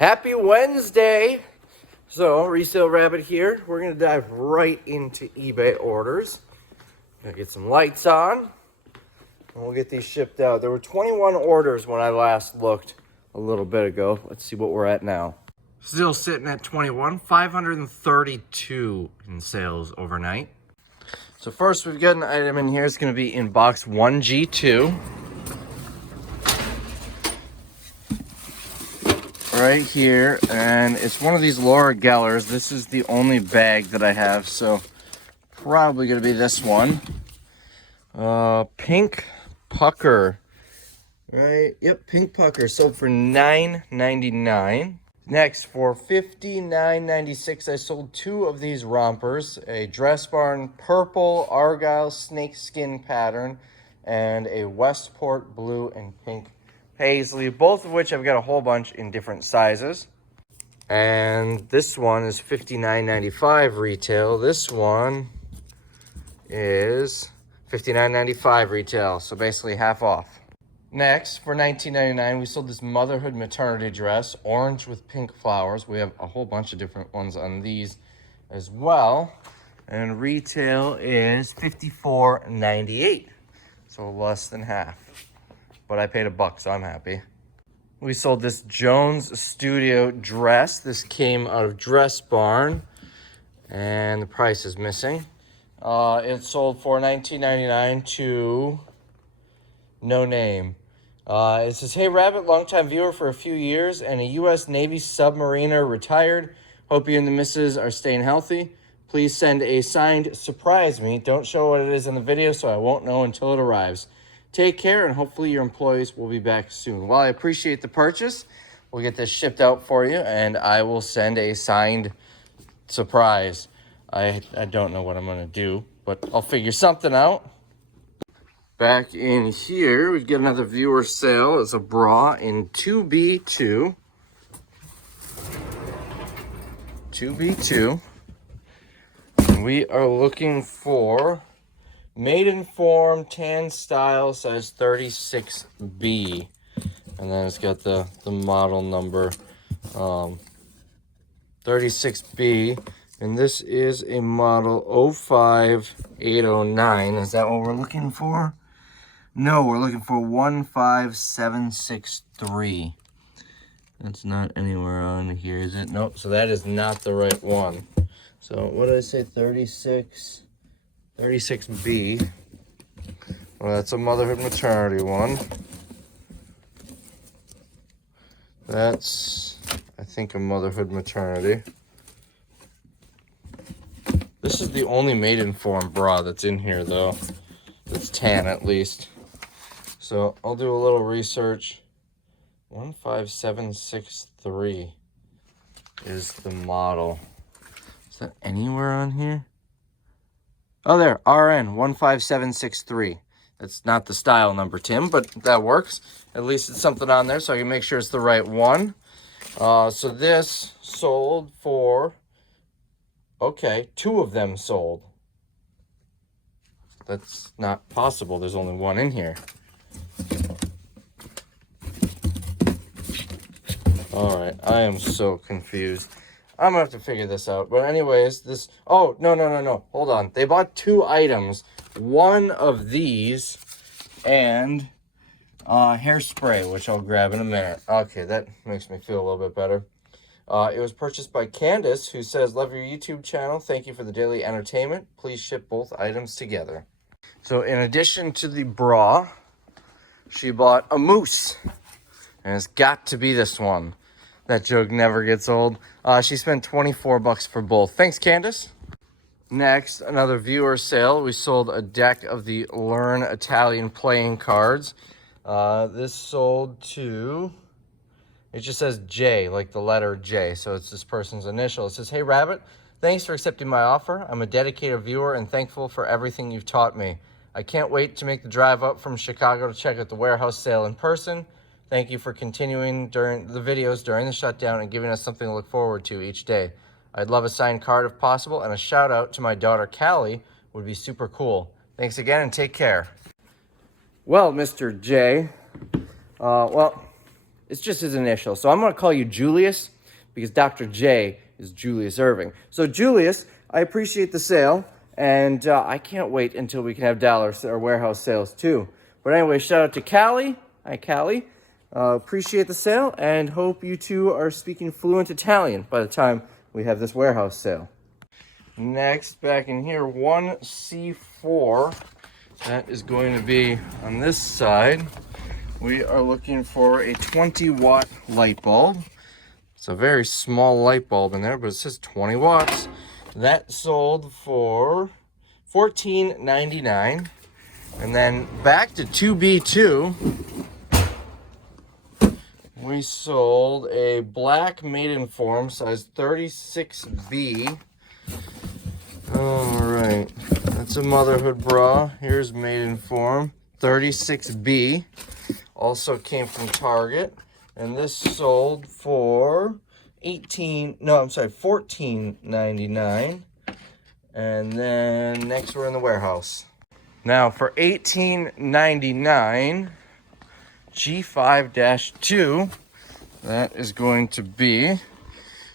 Happy Wednesday! So, Resale Rabbit here. We're going to dive right into eBay orders. Gonna get some lights on, and we'll get these shipped out. There were 21 orders when I last looked a little bit ago. Let's see what we're at now. Still sitting at 21, 532 in sales overnight. So first we've got an item in here. It's going to be in box 1G2. Right here, and it's one of these Laura Gellers. This is the only bag that I have, so probably gonna be this one. Pink pucker, right? Yep, pink pucker sold for $9.99. Next, for $59.96, I sold two of these rompers: a Dress Barn purple argyle snakeskin pattern and a Westport blue and pink paisley, both of which I've got a whole bunch in different sizes. And this one is $59.95 retail. This one is $59.95 retail, so basically half off. Next, for $19.99, we sold this motherhood maternity dress, orange with pink flowers. We have a whole bunch of different ones on these as well. And retail is $54.98, so less than half. But I paid $1, so I'm happy. We sold this Jones Studio dress. This came out of Dress Barn, and the price is missing. It sold for $19.99 to no name. It says, "Hey Rabbit, longtime viewer for a few years and a U.S. Navy submariner, retired. Hope you and the missus are staying healthy. Please send a signed surprise me. Don't show what it is in the video so I won't know until it arrives. Take care, and hopefully your employees will be back soon." Well, I appreciate the purchase. We'll get this shipped out for you, and I will send a signed surprise. I don't know what I'm going to do, but I'll figure something out. Back in here, we get another viewer sale. It's a bra in 2B2. 2B2. And we are looking for Maiden Form tan style, size 36B, and then it's got the model number 36B, and this is a model 05809. Is that what we're looking for? No, we're looking for 15763. That's not anywhere on here, is it? Nope, so that is not the right one. So what did I say? 36B. Well, that's a motherhood maternity one. That's, I think, a motherhood maternity. This is the only Maiden Form bra that's in here, though. That's tan, at least. So I'll do a little research. 15763 is the model. Is that anywhere on here? Oh, there, RN 15763. That's not the style number, Tim, but that works. At least it's something on there, so I can make sure it's the right one. So this sold for, okay, two of them sold. That's not possible. There's only one in here. All right, I am so confused. I'm gonna have to figure this out. But anyways, this, oh, no. Hold on. They bought two items. One of these and hairspray, which I'll grab in a minute. Okay, that makes me feel a little bit better. It was purchased by Candace, who says, "Love your YouTube channel. Thank you for the daily entertainment. Please ship both items together." So in addition to the bra, she bought a moose. And it's got to be this one. That joke never gets old. She spent $24 for both. Thanks, Candace. Next, another viewer sale. We sold a deck of the Learn Italian playing cards. This sold to, it just says J, like the letter J. So it's this person's initial. It says, "Hey, Rabbit, thanks for accepting my offer. I'm a dedicated viewer and thankful for everything you've taught me. I can't wait to make the drive up from Chicago to check out the warehouse sale in person. Thank you for continuing during the videos during the shutdown and giving us something to look forward to each day. I'd love a signed card if possible, and a shout out to my daughter Callie would be super cool. Thanks again and take care." Well, Mr. J, well, It's just his initial. So I'm going to call you Julius because Dr. J is Julius Irving. So Julius, I appreciate the sale, and I can't wait until we can have dollar or warehouse sales too. But anyway, shout out to Callie. Hi, Callie. Appreciate the sale and hope you two are speaking fluent Italian by the time we have this warehouse sale. Next, back in here, 1C4. That is going to be on this side. We are looking for a 20-watt light bulb. It's a very small light bulb in there, but it says 20 watts. That sold for $14.99. And then back to 2B2. We sold a black Maidenform, size 36B. All right, that's a motherhood bra. Here's Maidenform, 36B. Also came from Target, and this sold for $14.99. And then next we're in the warehouse. Now for $18.99, G5-2, that is going to be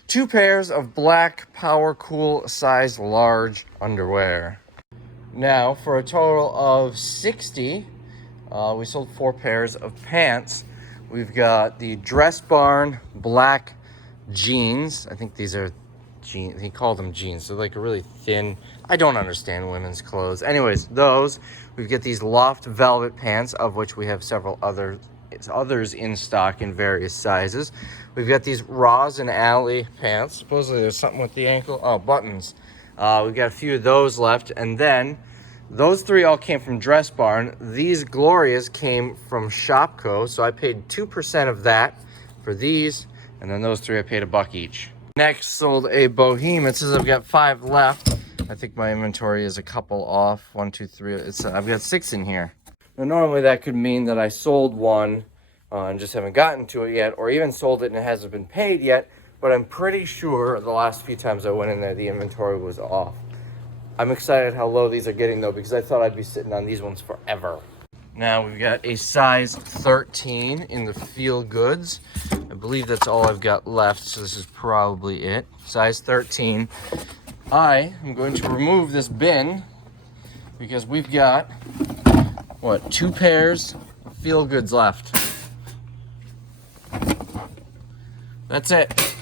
2 pairs of black Power Cool size large underwear. Now for a total of $60, we sold 4 pairs of pants. We've got the Dress Barn black jeans. I think these are jeans. He called them jeans. They're like a really thin. I don't understand women's clothes. Anyways, those. We've got these Loft velvet pants, of which we have several others in stock in various sizes. We've got these Roz and Alley pants. Supposedly there's something with the ankle. Oh, buttons. We've got a few of those left. And then those 3 all came from Dress Barn. These Glorias came from Shopko. So I paid 2% of that for these. And then those 3 I paid $1 each. Next sold a Boheme. It says I've got 5 left. I think my inventory is a couple off. 1, 2, 3. I've got 6 in here. Now normally that could mean that I sold one and just haven't gotten to it yet, or even sold it and it hasn't been paid yet, but I'm pretty sure the last few times I went in there, the inventory was off. I'm excited how low these are getting though, because I thought I'd be sitting on these ones forever. Now we've got a size 13 in the Feel Goods. I believe that's all I've got left, so this is probably it. Size 13. I am going to remove this bin because we've got, 2 pairs of Feel Goods left. That's it.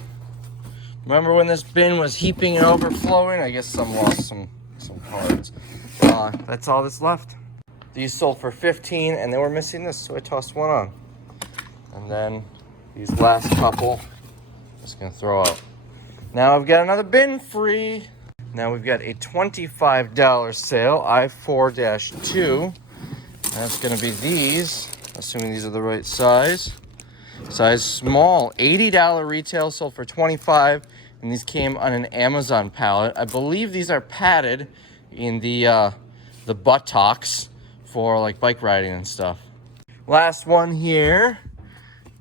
Remember when this bin was heaping and overflowing? I guess some lost some cards. That's all that's left. These sold for $15 and they were missing this, so I tossed one on. And then these last couple, just gonna throw out. Now I've got another bin free. Now we've got a $25 sale, I4-2. That's gonna be these, assuming these are the right size. Size small, $80 retail, sold for $25, and these came on an Amazon pallet. I believe these are padded in the buttocks for like bike riding and stuff. Last one here,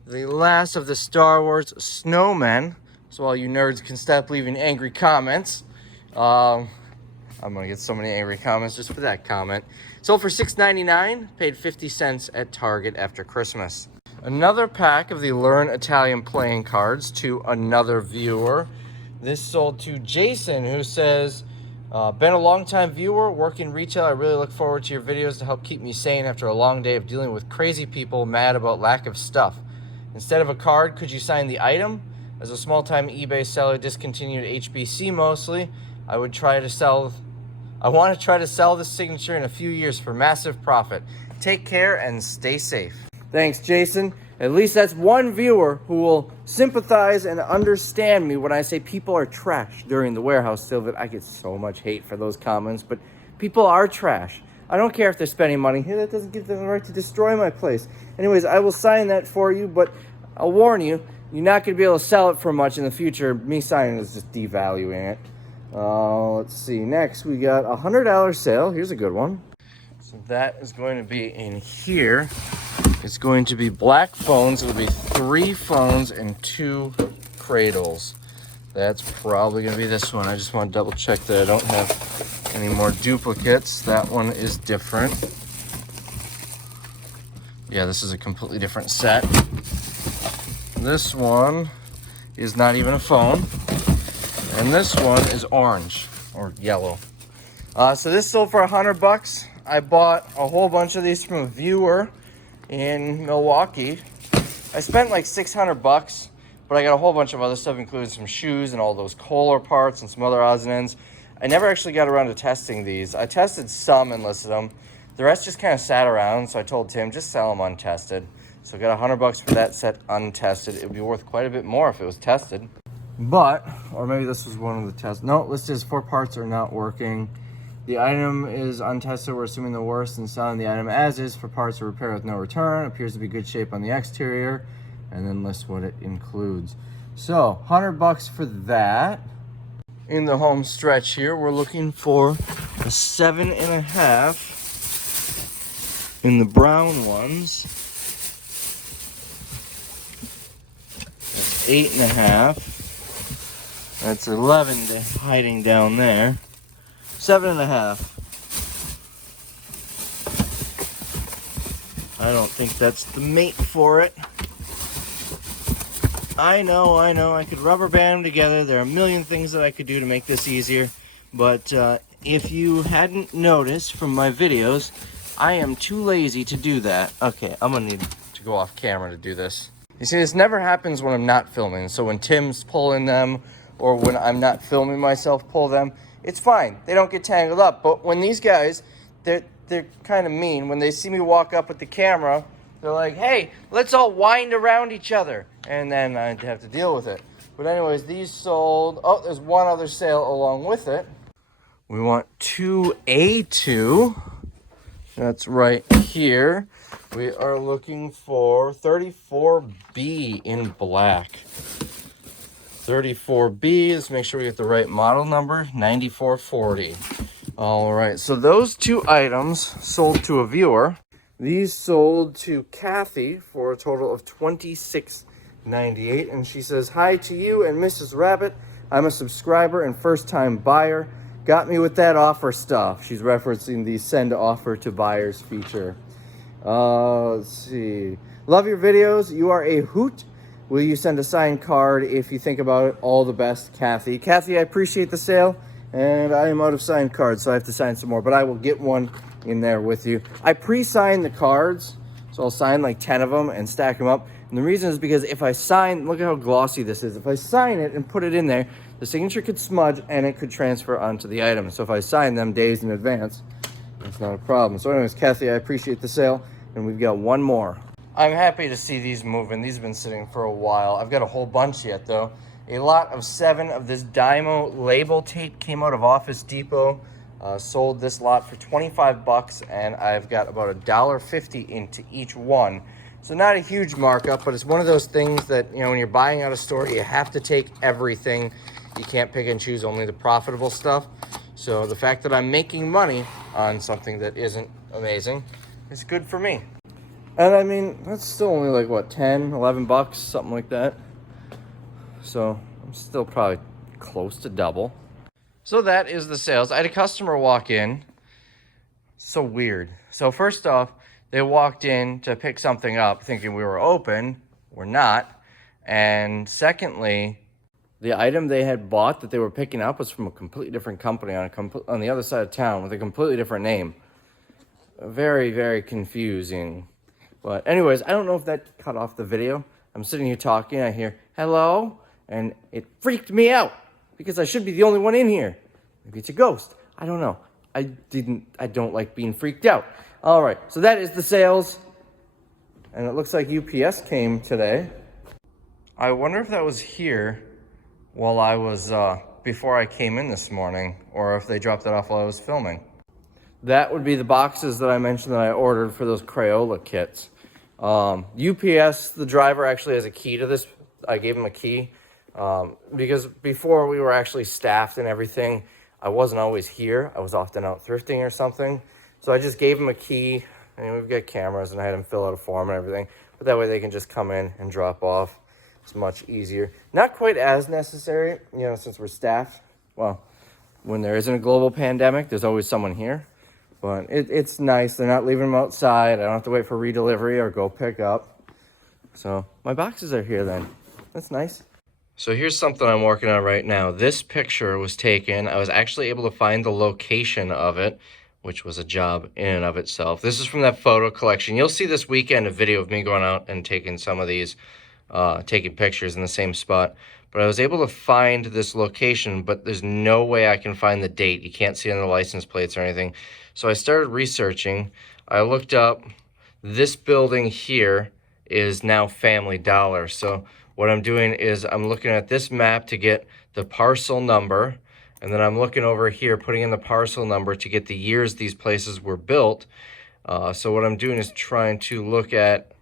the last of the Star Wars snowmen. So all you nerds can stop leaving angry comments. I'm gonna get so many angry comments just for that comment. Sold for $6.99, paid 50 cents at Target after Christmas. Another pack of the Learn Italian playing cards to another viewer. This sold to Jason, who says, been a long-time viewer, working retail. I really look forward to your videos to help keep me sane after a long day of dealing with crazy people mad about lack of stuff. Instead of a card, could you sign the item? As a small-time eBay seller discontinued HBC mostly, I want to try to sell this signature in a few years for massive profit. Take care and stay safe. Thanks, Jason. At least that's one viewer who will sympathize and understand me when I say people are trash during the warehouse sale. That I get so much hate for those comments, but people are trash. I don't care if they're spending money. Hey, that doesn't give them the right to destroy my place. Anyways, I will sign that for you, but I'll warn you, you're not going to be able to sell it for much in the future. Me signing is just devaluing it. Let's see. Next, we got a $100 sale. Here's a good one. So that is going to be in here. It's going to be black phones. It'll be 3 phones and 2 cradles. That's probably going to be this one. I just want to double check that I don't have any more duplicates. That one is different. Yeah, this is a completely different set. This one is not even a phone. And this one is orange or yellow. So this sold for $100. I bought a whole bunch of these from a viewer in Milwaukee. I spent like $600, but I got a whole bunch of other stuff, including some shoes and all those Kohler parts and some other odds and ends. I never actually got around to testing these. I tested some and listed them. The rest just kind of sat around, so I told Tim, just sell them untested. So I got $100 for that set untested. It would be worth quite a bit more if it was tested. But, or maybe this was one of the tests. No, listed as 4 parts are not working. The item is untested. We're assuming the worst and selling the item as is for parts or repair with no return. Appears to be good shape on the exterior. And then list what it includes. So, $100 for that. In the home stretch here, we're looking for a 7.5 in the brown ones. That's 8.5. That's 11 hiding down there. 7.5. I don't think that's the mate for it. I know, I could rubber band them together. There are a million things that I could do to make this easier. But if you hadn't noticed from my videos, I am too lazy to do that. Okay, I'm gonna need to go off camera to do this. You see, this never happens when I'm not filming. So when Tim's pulling them, or when I'm not filming myself pull them, it's fine. They don't get tangled up. But when these guys, they're kind of mean. When they see me walk up with the camera, they're like, hey, let's all wind around each other. And then I'd have to deal with it. But anyways, these sold. Oh, there's one other sale along with it. We want 2A2. That's right here. We are looking for 34B in black. 34B, let's make sure we get the right model number, 9440. All right, so those 2 items sold to a viewer. These sold to Kathy for a total of $26.98. And she says, hi to you and Mrs. Rabbit. I'm a subscriber and first-time buyer. Got me with that offer stuff. She's referencing the send offer to buyers feature. Let's see. Love your videos. You are a hoot. Will you send a signed card if you think about it? All the best, Kathy. Kathy, I appreciate the sale, and I am out of signed cards, so I have to sign some more, but I will get one in there with you. I pre-sign the cards, so I'll sign like 10 of them and stack them up. And the reason is because if I sign, look at how glossy this is. If I sign it and put it in there, the signature could smudge and it could transfer onto the item. So if I sign them days in advance, that's not a problem. So anyways, Kathy, I appreciate the sale, and we've got one more. I'm happy to see these moving. These have been sitting for a while. I've got a whole bunch yet, though. A lot of 7 of this Dymo label tape came out of Office Depot. Sold this lot for $25, and I've got about $1.50 into each one. So not a huge markup, but it's one of those things that, you know, when you're buying out a store, you have to take everything. You can't pick and choose only the profitable stuff. So the fact that I'm making money on something that isn't amazing is good for me. And I mean, that's still only like, what, 10, 11 bucks, something like that. So I'm still probably close to double. So that is the sales. I had a customer walk in. So weird. So first off, they walked in to pick something up thinking we were open. We're not. And secondly, the item they had bought that they were picking up was from a completely different company on the other side of town with a completely different name. Very, very confusing. But anyways, I don't know if that cut off the video. I'm sitting here talking, I hear, hello? And it freaked me out because I should be the only one in here. Maybe it's a ghost. I don't know. I don't like being freaked out. All right, so that is the sales. And it looks like UPS came today. I wonder if that was here while I was, before I came in this morning, or if they dropped it off while I was filming. That would be the boxes that I mentioned that I ordered for those Crayola kits. UPS, the driver actually has a key to this. I gave him a key because before we were actually staffed and everything, I wasn't always here. I was often out thrifting or something. So I just gave him a key, and we've got cameras, and I had him fill out a form and everything. But that way they can just come in and drop off. It's much easier. Not quite as necessary, you know, since we're staffed. Well, when there isn't a global pandemic, there's always someone here. But it's nice. They're not leaving them outside. I don't have to wait for redelivery or go pick up. So my boxes are here then. That's nice. So here's something I'm working on right now. This picture was taken. I was actually able to find the location of it, which was a job in and of itself. This is from that photo collection. You'll see this weekend a video of me going out and taking some of these, taking pictures in the same spot. But I was able to find this location, but there's no way I can find the date. You can't see it on the license plates or anything. So I started researching. I looked up this building here is now Family Dollar. So what I'm doing is I'm looking at this map to get the parcel number, and then I'm looking over here, putting in the parcel number to get the years these places were built. So what I'm doing is trying to look at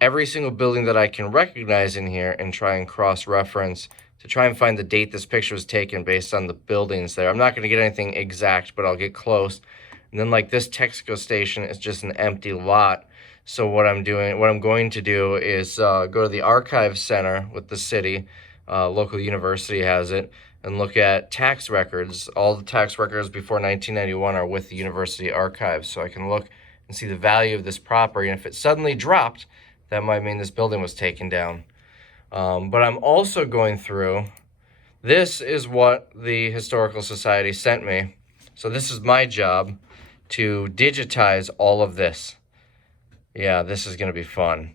every single building that I can recognize in here and try and cross-reference to try and find the date this picture was taken based on the buildings there. I'm not going to get anything exact, but I'll get close. And then like this Texaco station is just an empty lot. So what I'm going to do is go to the archive center with the city, local university has it, and look at tax records. All the tax records before 1991 are with the university archives. So I can look and see the value of this property. And if it suddenly dropped, that might mean this building was taken down. But I'm also going through, this is what the Historical Society sent me. So this is my job to digitize all of this. Yeah, this is going to be fun.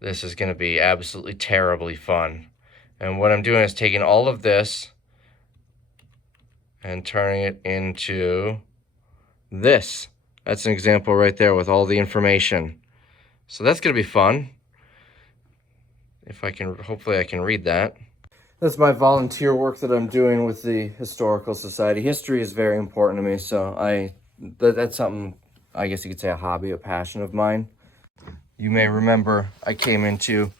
This is going to be absolutely terribly fun. And what I'm doing is taking all of this and turning it into this. That's an example right there with all the information. So that's going to be fun. If I can, hopefully I can read that. That's my volunteer work that I'm doing with the Historical Society. History is very important to me, so that's something, I guess you could say, a hobby, a passion of mine. You may remember I came into,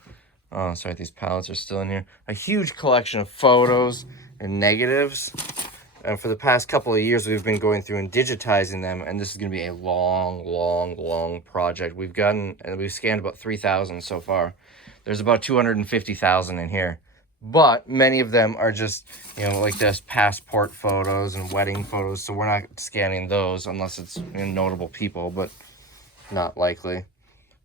oh, sorry, these pallets are still in here, a huge collection of photos and negatives. And for the past couple of years, we've been going through and digitizing them, and this is going to be a long project. We've scanned about 3,000 so far. There's about 250,000 in here. But many of them are just, like this, passport photos and wedding photos, so we're not scanning those unless it's notable people, but not likely.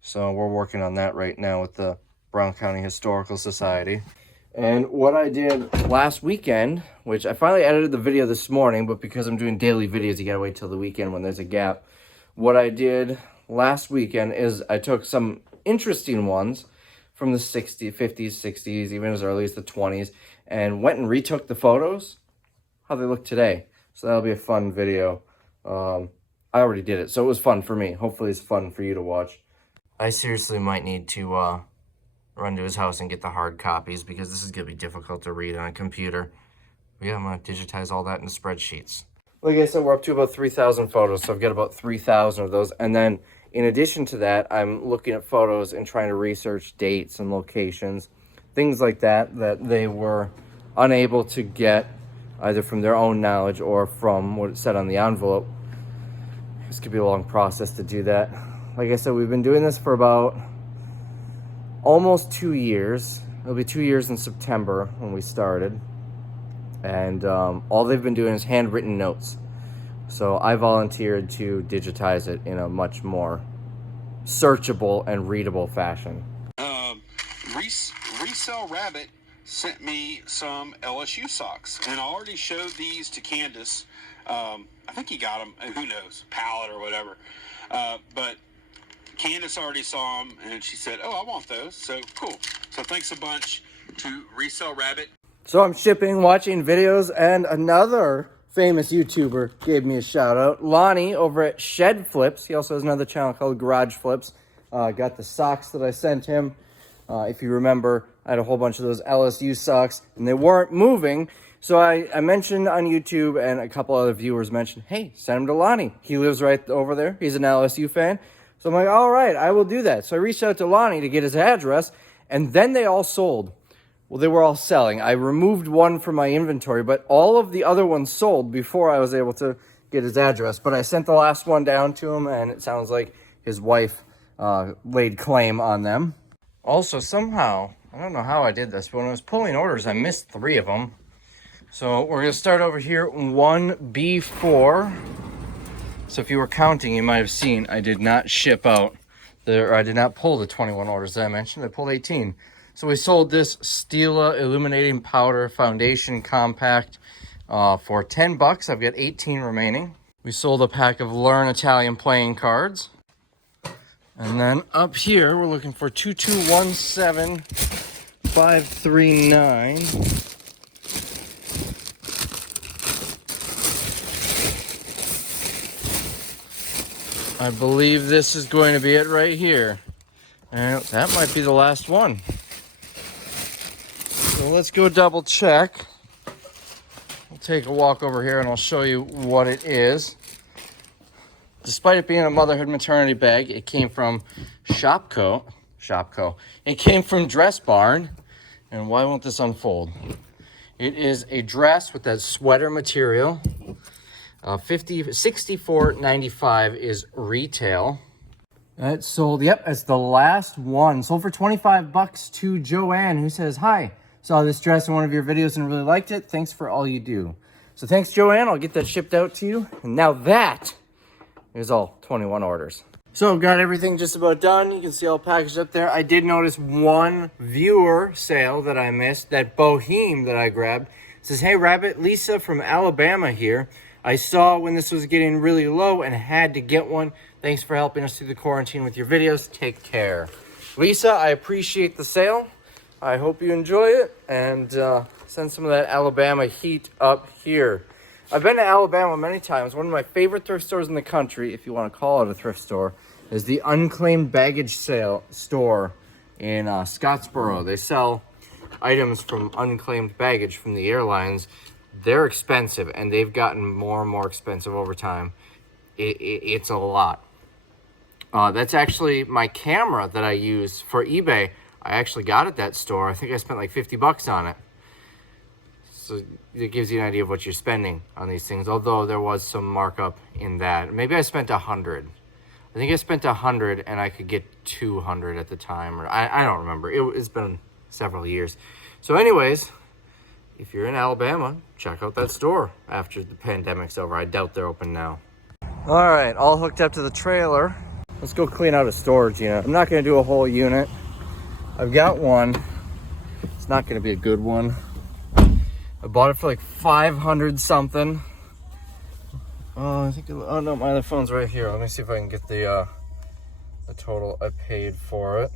So we're working on that right now with the Brown County Historical Society. And what I did last weekend, which I finally edited the video this morning, but because I'm doing daily videos, you gotta wait till the weekend when there's a gap. What I did last weekend is I took some interesting ones from the 60s, 50s, 60s, even as early as the 20s, and went and retook the photos, how they look today. So that'll be a fun video. I already did it, so it was fun for me. Hopefully it's fun for you to watch. I seriously might need to run to his house and get the hard copies because this is going to be difficult to read on a computer. But yeah, I'm going to digitize all that into spreadsheets. Like I said, we're up to about 3,000 photos, so I've got about 3,000 of those. And then in addition to that, I'm looking at photos and trying to research dates and locations, things like that they were unable to get either from their own knowledge or from what it said on the envelope. This could be a long process to do that. Like I said, we've been doing this for about almost 2 years. It'll be 2 years in September when we started. And all they've been doing is handwritten notes. So I volunteered to digitize it in a much more searchable and readable fashion. Resale Rabbit sent me some LSU socks, and I already showed these to Candace. I think he got them, who knows, pallet or whatever. But Candace already saw them, and she said, oh, I want those. So cool. So thanks a bunch to Resale Rabbit. So I'm shipping, watching videos, and another famous YouTuber gave me a shout out. Lonnie over at Shed Flips. He also has another channel called Garage Flips. Got the socks that I sent him. If you remember, I had a whole bunch of those LSU socks, and they weren't moving. So I mentioned on YouTube, and a couple other viewers mentioned, hey, send them to Lonnie. He lives right over there. He's an LSU fan. So I'm like, all right, I will do that. So I reached out to Lonnie to get his address, and then they all sold. Well, they were all selling. I removed one from my inventory, but all of the other ones sold before I was able to get his address. But I sent the last one down to him, and it sounds like his wife laid claim on them. Also, somehow, I don't know how I did this, but when I was pulling orders, I missed 3 of them. So we're going to start over here, 1B4. So if you were counting, you might have seen I did not ship out There, I did not pull the 21 orders that I mentioned. I pulled 18. So we sold this Stila Illuminating Powder Foundation Compact for 10 bucks. I've got 18 remaining. We sold a pack of Learn Italian playing cards. And then up here, we're looking for 2217539. I believe this is going to be it right here. And that might be the last one. So let's go double check. We'll take a walk over here and I'll show you what it is. Despite it being a motherhood maternity bag, it came from Shopco. It came from Dress Barn. And why won't this unfold? It is a dress with that sweater material. $64.95 is retail. It sold, yep, it's the last one. Sold for 25 bucks to Joanne, who says, "Hi, saw this dress in one of your videos and really liked it. Thanks for all you do." So thanks, Joanne. I'll get that shipped out to you. And now that is all 21 orders. So got everything just about done. You can see all packaged up there. I did notice one viewer sale that I missed, that Boheme that I grabbed. It says, "Hey, Rabbit, Lisa from Alabama here. I saw when this was getting really low and had to get one. Thanks for helping us through the quarantine with your videos. Take care." Lisa, I appreciate the sale. I hope you enjoy it, and send some of that Alabama heat up here. I've been to Alabama many times. One of my favorite thrift stores in the country, if you want to call it a thrift store, is the Unclaimed Baggage Sale store in Scottsboro. They sell items from unclaimed baggage from the airlines. They're expensive, and they've gotten more and more expensive over time. It's a lot. That's actually my camera that I use for eBay. I actually got at that store. I think I spent like 50 bucks on it. So it gives you an idea of what you're spending on these things, although there was some markup in that. Maybe I spent 100. I think I spent 100 and I could get 200 at the time, or I don't remember. It's been several years. So anyways, if you're in Alabama, check out that store after the pandemic's over. I doubt they're open now. All right, all hooked up to the trailer. Let's go clean out a storage unit. I'm not gonna do a whole unit. I've got one. It's not gonna be a good one. I bought it for like 500 something. Oh no, my other phone's right here. Let me see if I can get the total I paid for it.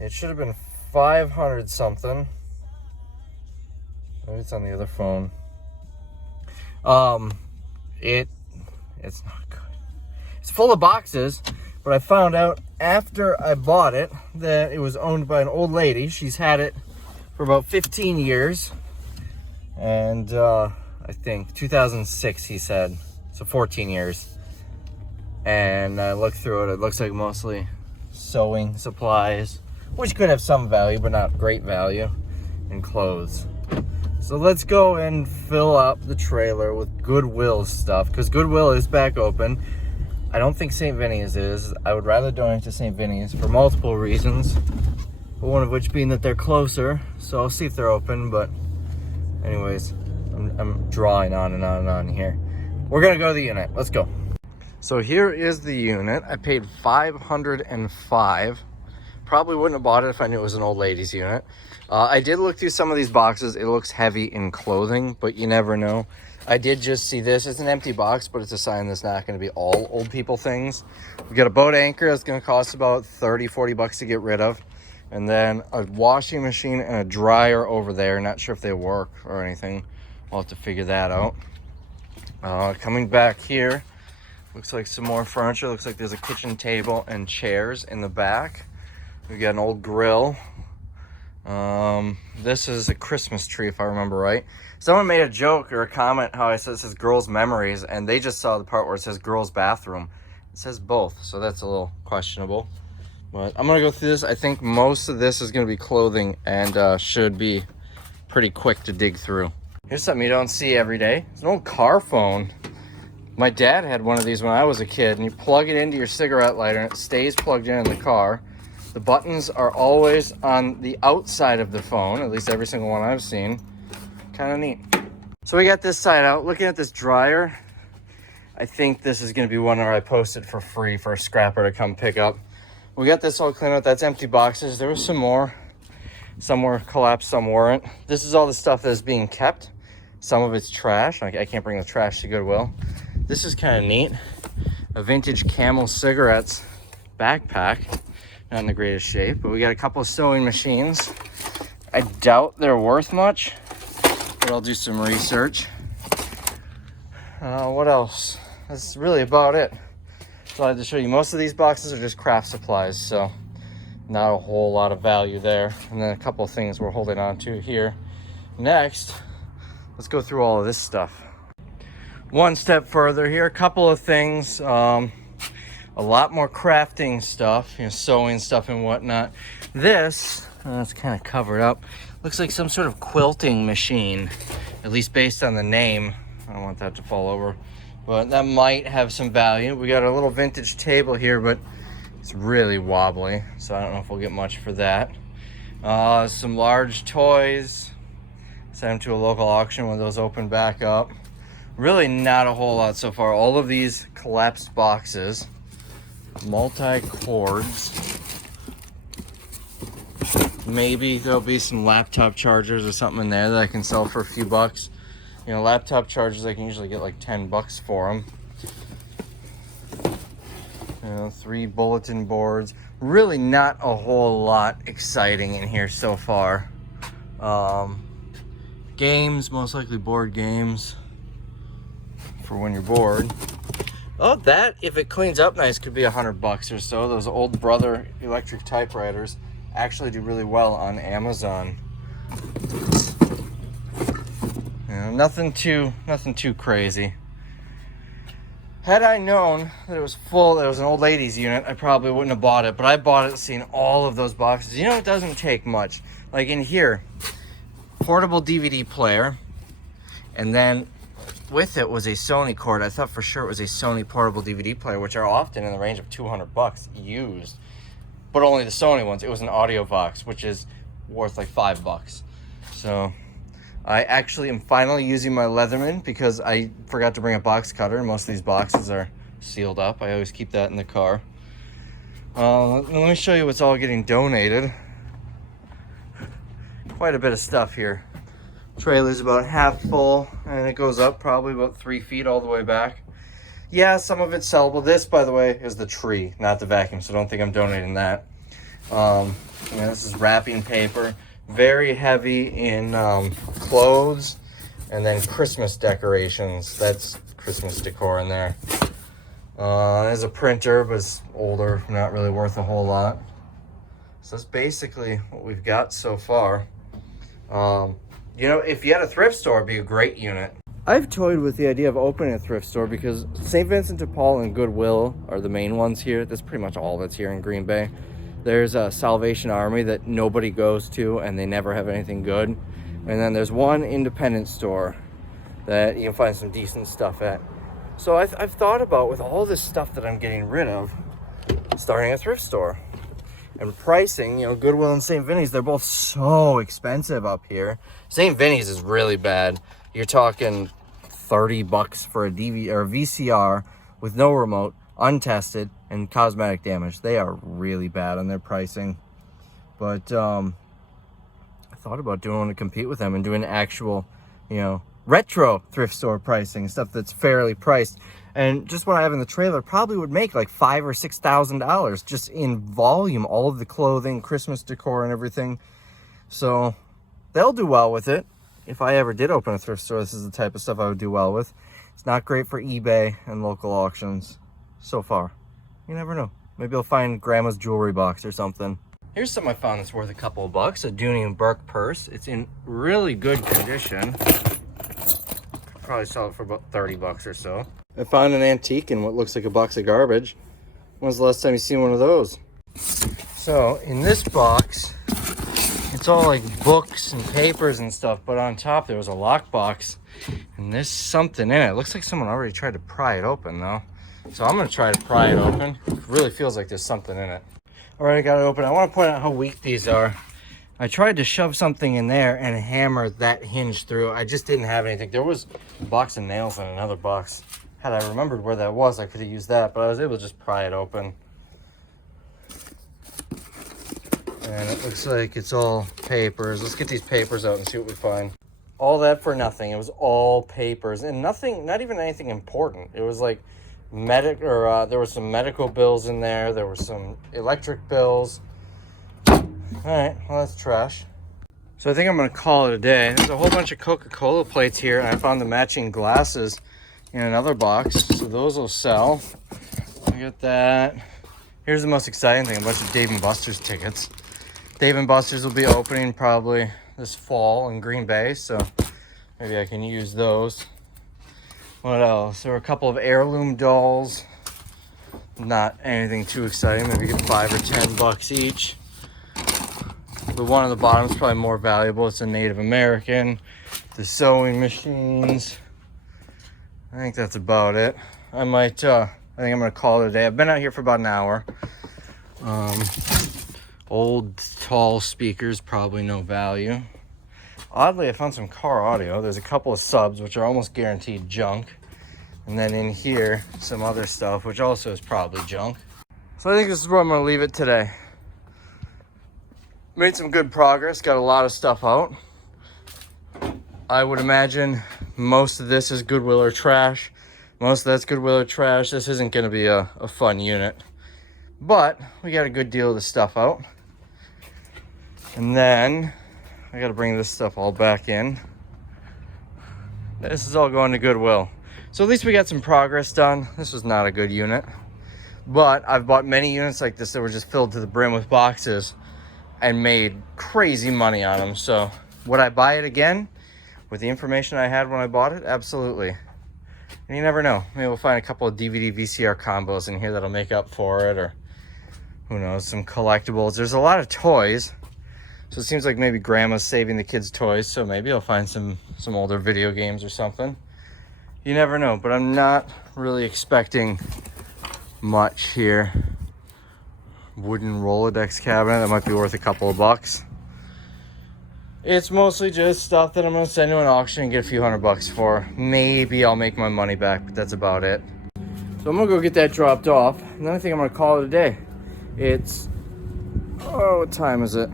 It should have been 500 something. Maybe it's on the other phone. It's not good. It's full of boxes, but I found out after I bought it that it was owned by an old lady. She's had it for about 15 years. And I think 2006, he said. So 14 years. And I looked through it. It looks like mostly sewing supplies, which could have some value, but not great value, and clothes. So let's go and fill up the trailer with Goodwill stuff, because Goodwill is back open. I don't think St. Vinny's is. I would rather donate to St. Vinny's for multiple reasons, but one of which being that they're closer. So I'll see if they're open, but anyways, I'm drawing on and on and on here. We're gonna go to the unit. Let's go. So here is the unit. I paid $505. Probably wouldn't have bought it if I knew it was an old lady's unit. I did look through some of these boxes. It looks heavy in clothing, but you never know. I did just see this. It's an empty box, but it's a sign that's not going to be all old people things. We got a boat anchor that's going to cost about 30-40 bucks to get rid of. And then a washing machine and a dryer over there. Not sure if they work or anything. We'll have to figure that out. Coming back here, looks like some more furniture. Looks like there's a kitchen table and chairs in the back. We got an old grill. This is a Christmas tree, if I remember right. Someone made a joke or a comment how I said it says girls' memories, and they just saw the part where it says girls' bathroom. It says both, so that's a little questionable. But I'm gonna go through this. I think most of this is gonna be clothing and should be pretty quick to dig through. Here's something you don't see every day. It's an old car phone. My dad had one of these when I was a kid, and you plug it into your cigarette lighter and it stays plugged in the car. The buttons are always on the outside of the phone, at least every single one I've seen. Kind of neat. So we got this side out. Looking at this dryer, I think this is going to be one where I post it for free for a scrapper to come pick up. We got this all cleaned out. That's empty boxes. There was some more. Some were collapsed, some weren't. This is all the stuff that's being kept. Some of it's trash. I can't bring the trash to Goodwill. This is kind of neat. A vintage Camel cigarettes backpack. Not in the greatest shape, but we got a couple of sewing machines. I doubt they're worth much, but I'll do some research. What else? That's really about it. So I had to show you. Most of these boxes are just craft supplies, so not a whole lot of value there. And then a couple of things we're holding on to here. Next, let's go through all of this stuff. One step further here, a couple of things. A lot more crafting stuff, you know, sewing stuff and whatnot. This, it's kind of covered up. Looks like some sort of quilting machine, at least based on the name. I don't want that to fall over, but that might have some value. We got a little vintage table here, but it's really wobbly, so I don't know if we'll get much for that. Some large toys. Sent them to a local auction when those open back up. Really not a whole lot so far. All of these collapsed boxes. Multi-cords. Maybe there'll be some laptop chargers or something in there that I can sell for a few bucks. You know, laptop chargers, I can usually get like 10 bucks for them. You know, 3 bulletin boards. Really not a whole lot exciting in here so far. Games, most likely board games for when you're bored. Oh, that, if it cleans up nice, could be $100 or so. Those old Brother electric typewriters actually do really well on Amazon. You know, nothing too crazy. Had I known that it was full, that it was an old ladies unit, I probably wouldn't have bought it. But I bought it seeing all of those boxes. You know, it doesn't take much. Like in here, portable DVD player, and then with it was a Sony cord. I thought for sure it was a Sony portable DVD player, which are often in the range of $200 used, but only the Sony ones. It was an audio box, which is worth like $5. So I actually am finally using my Leatherman because I forgot to bring a box cutter. Most of these boxes are sealed up. I always keep that in the car. Let me show you what's all getting donated. Quite a bit of stuff here. Trailer's about half full, and it goes up probably about 3 feet all the way back. Yeah, some of it's sellable. This, by the way, is the tree, not the vacuum, so don't think I'm donating that. This is wrapping paper. Very heavy in clothes, and then Christmas decorations. That's Christmas decor in there. There's a printer, but it's older, not really worth a whole lot. So that's basically what we've got so far. You know, if you had a thrift store, it'd be a great unit. I've toyed with the idea of opening a thrift store because St. Vincent de Paul and Goodwill are the main ones here. That's pretty much all that's here in Green Bay. There's a Salvation Army that nobody goes to and they never have anything good. And then there's one independent store that you can find some decent stuff at. So I've thought about, with all this stuff that I'm getting rid of, starting a thrift store. And pricing, you know, Goodwill and St. Vinny's, they're both so expensive up here. St. Vinny's is really bad. You're talking $30 for a DVD or a VCR with no remote, untested, and cosmetic damage. They are really bad on their pricing. But I thought about doing one to compete with them and doing actual, you know, retro thrift store pricing, stuff that's fairly priced. And just what I have in the trailer probably would make like $5,000 or $6,000 just in volume, all of the clothing, Christmas decor and everything. So they'll do well with it. If I ever did open a thrift store, this is the type of stuff I would do well with. It's not great for eBay and local auctions so far. You never know. Maybe I'll find grandma's jewelry box or something. Here's something I found that's worth a couple of bucks, a Dooney & Burke purse. It's in really good condition. Could probably sell it for about $30 or so. I found an antique in what looks like a box of garbage. When's the last time you seen one of those? So in this box, it's all like books and papers and stuff, but on top there was a lockbox and there's something in it. It looks like someone already tried to pry it open though. So I'm gonna try to pry it open. It really feels like there's something in it. All right, I got it open. I want to point out how weak these are. I tried to shove something in there and hammer that hinge through. I just didn't have anything. There was a box of nails in another box. Had I remembered where that was, I could have used that, but I was able to just pry it open. And it looks like it's all papers. Let's get these papers out and see what we find. All that for nothing. It was all papers and nothing, not even anything important. It was like there were some medical bills in there. There were some electric bills. All right, well, that's trash. So I think I'm gonna call it a day. There's a whole bunch of Coca-Cola plates here, and I found the matching glasses in another box. So those will sell. I got that. Here's the most exciting thing, a bunch of Dave & Buster's tickets. Dave & Buster's will be opening probably this fall in Green Bay, so maybe I can use those. What else? There were a couple of heirloom dolls. Not anything too exciting. Maybe get $5 or $10 each. The one on the bottom is probably more valuable. It's a Native American. The sewing machines. I think that's about it. I think I'm gonna call it a day. I've been out here for about an hour. Old tall speakers, probably no value. Oddly, I found some car audio. There's a couple of subs, which are almost guaranteed junk. And then in here, some other stuff, which also is probably junk. So I think this is where I'm gonna leave it today. Made some good progress, got a lot of stuff out. I would imagine most of this is Goodwill or trash. Most of that's Goodwill or trash. This isn't gonna be a fun unit. But we got a good deal of the stuff out. And then I gotta bring this stuff all back in. This is all going to Goodwill. So at least we got some progress done. This was not a good unit. But I've bought many units like this that were just filled to the brim with boxes and made crazy money on them. So would I buy it again with the information I had when I bought it? Absolutely. And you never know. Maybe we'll find a couple of DVD VCR combos in here that'll make up for it, or who knows, some collectibles. There's a lot of toys. So it seems like maybe grandma's saving the kids' toys, so maybe I'll find some older video games or something. You never know, but I'm not really expecting much here. Wooden Rolodex cabinet, that might be worth a couple of bucks. It's mostly just stuff that I'm gonna send to an auction and get a few $100 for. Maybe I'll make my money back, but that's about it. So I'm gonna go get that dropped off, and then I think I'm gonna call it a day. It's, what time is it?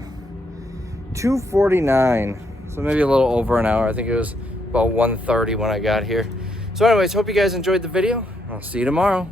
2:49, so maybe a little over an hour. I think it was about 1:30 when I got here. So anyways, hope you guys enjoyed the video. I'll see you tomorrow.